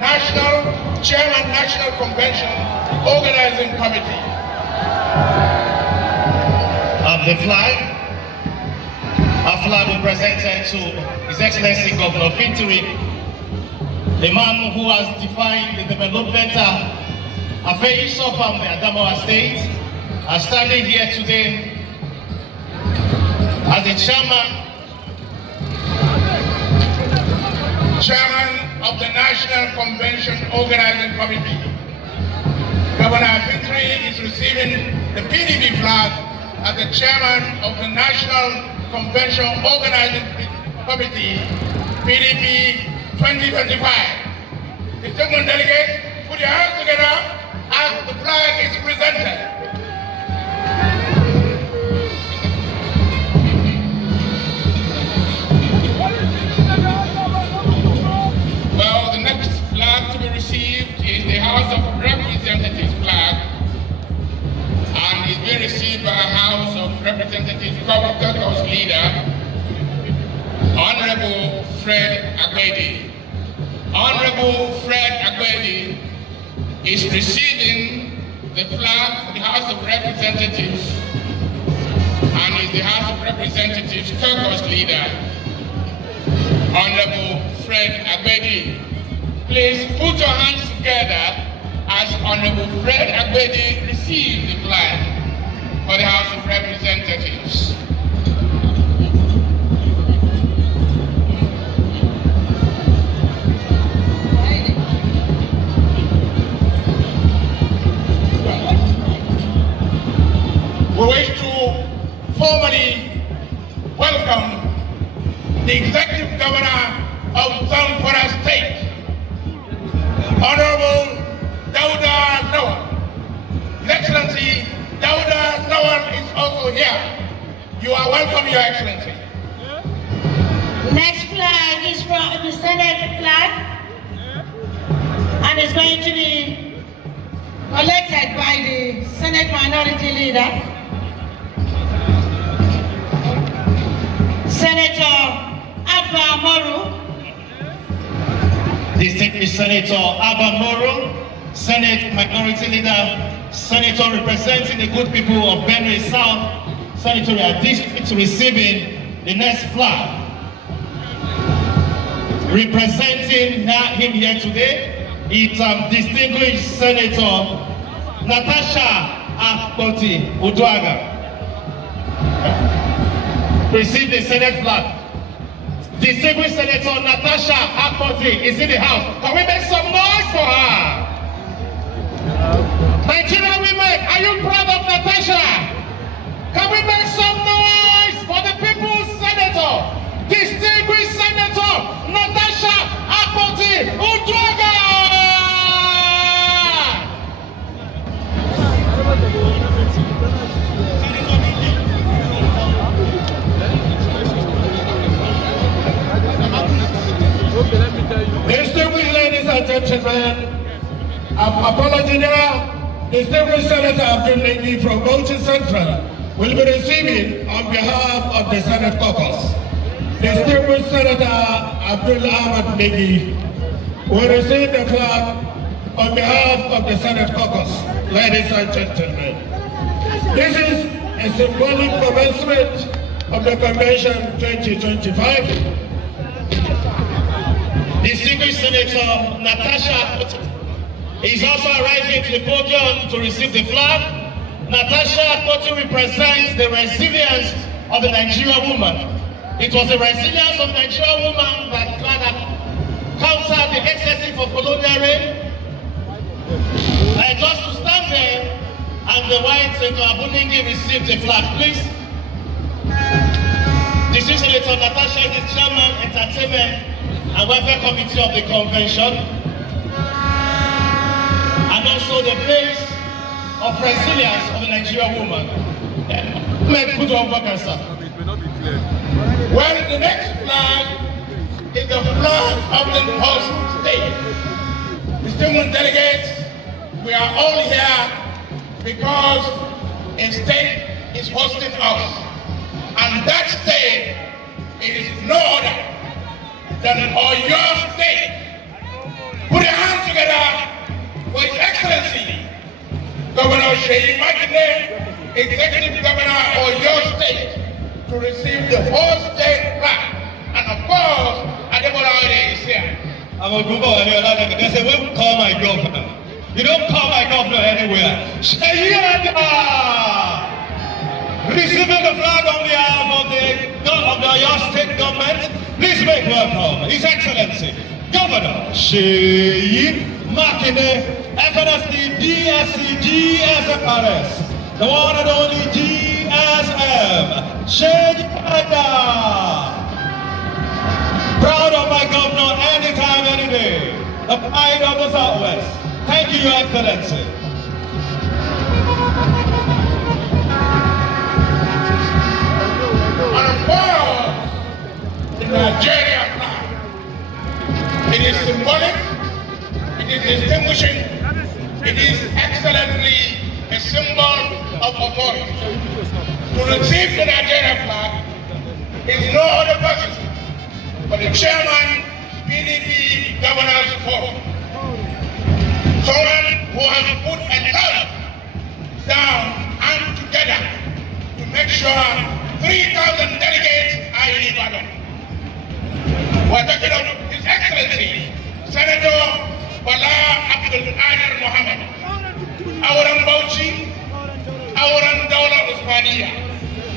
Chairman National Convention Organizing Committee. The flag. Our flag will be presented to His Excellency Governor Fintiri, the man who has defined the development affairs of the Adamawa State, are standing here today as the chairman of the National Convention Organizing Committee. Governor Fintiri is receiving the PDP flag as the chairman of the National Convention Organizing Committee, PDP 2025. Distinguished delegates, put your hands together as the flag is presented. Well, the next flag to be received is the House of Representatives flag, and is being received by House of Representatives Caucus leader, Honorable Fred Agbedi. Honorable Fred Agbedi is receiving the flag for the House of Representatives and is the House of Representatives Caucus leader, Honorable Fred Agbedi. Please put your hands together as Honorable Fred Agbedi receives the flag for the House of Representatives. We wish to formally welcome the Executive Governor of Zamfara State, Honorable Dauda Lawal. His Excellency Dauda Lawal is also here. You are welcome, Your Excellency. The next flag is from the Senate flag and is going to be collected by the Senate Minority Leader, Senator Abba Moro. Distinguished Senator Abba Moro, Senate Minority Leader, Senator representing the good people of Benue South Senatorial District, receiving the next flag. Representing him here today is distinguished Senator Natasha Akpoti Uduaga. Receive the Senate flag. Distinguished Senator Natasha Akpoti is in the house. Can we make some noise for her? Nigerian women, are you proud of Natasha? Can we make some noise for the People's Senator, Distinguished Senator Natasha Akpoti Uduaga? Distinguished ladies and gentlemen, apology now. Distinguished Senator Abdul Negi from Bauchi Central will be receiving on behalf of the Senate Caucus. Distinguished Senator Abdul Ahmad Negi will receive the flag on behalf of the Senate Caucus. Ladies and gentlemen, this is a symbolic commencement of the Convention 2025. Distinguished Senator Natasha is also arriving to the podium to receive the flag. Natasha Akpoti represents the resilience of the Nigerian woman. It was the resilience of the Nigerian woman that countered the excesses of colonial reign. And just to stand there and the white Senator Abuningi received the flag, please. Distinguished Senator Natasha is the chairman, entertainment and welfare committee of the convention, and also the face of resilience of the Nigerian woman. Well, the next flag is the flag of the host state. Distinguished delegates, we are all here because a state is hosting us, and that state is no other than Oyo State. Put your hands Sheikh Makinde, Executive Governor of your state, to receive the whole state flag. And of course, Adebola is here. I'm a group of they say, "Well, call my governor." You don't call my governor anywhere. Receiving the flag on behalf of your state government, please make welcome His Excellency Governor Sheikh Makinde, FNSD DSC GSFRS, the one and only GSM Sheikh Makinde. Proud of my governor anytime, any day. The pride of the Southwest. Thank you, Your Excellency. On a board, the Nigeria flag. It is symbolic, it is distinguishing, it is excellently a symbol of authority. To receive the Nigeria flag is no other person but the chairman, PDP Governors Forum. Someone who has put a lot down and together to make sure 3,000 delegates are in IBADAN. We're talking of His Excellency, Senator Bala Abdul Qadir Mohammed, Auran Bauchi, Auran Daula Usmaniya,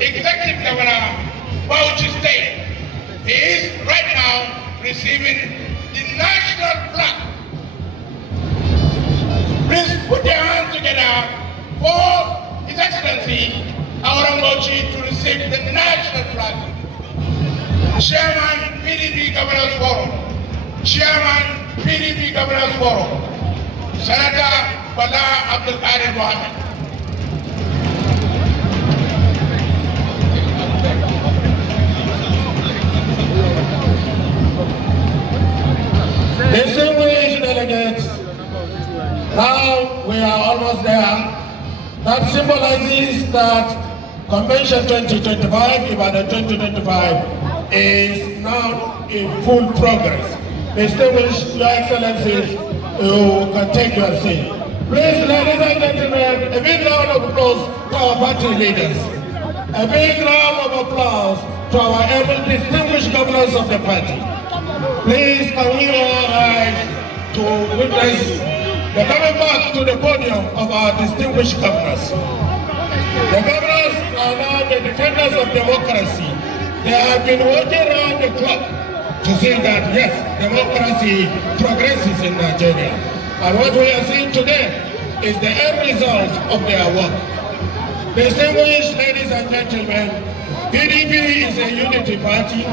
Executive Governor, Bauchi State. He is right now receiving the national flag. Please put your hands together for His Excellency Auran Bauchi to receive the national flag. Chairman PDP Governors Forum, Chairman PDP Governors Forum, Senator Bala Abdul Qadir Mohammed. Distinguished delegates, now we are almost there. That symbolizes that Convention 2025, IBADAN 2025, is now in full progress. Distinguished Your Excellencies, you can take your seat. Please, ladies and gentlemen, a big round of applause to our party leaders. A big round of applause to our able distinguished governors of the party. Please, can we all rise to witness the coming back to the podium of our distinguished governors. The governors are now the defenders of democracy. They have been working around the clock to say that, yes, democracy progresses in Nigeria. And what we are seeing today is the end result of their work. Distinguished ladies and gentlemen, PDP is a unity party.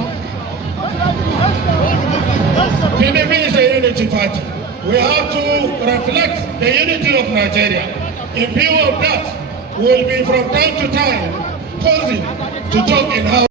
PDP is a unity party. We have to reflect the unity of Nigeria. In view of that, we will be from time to time pausing to talk in how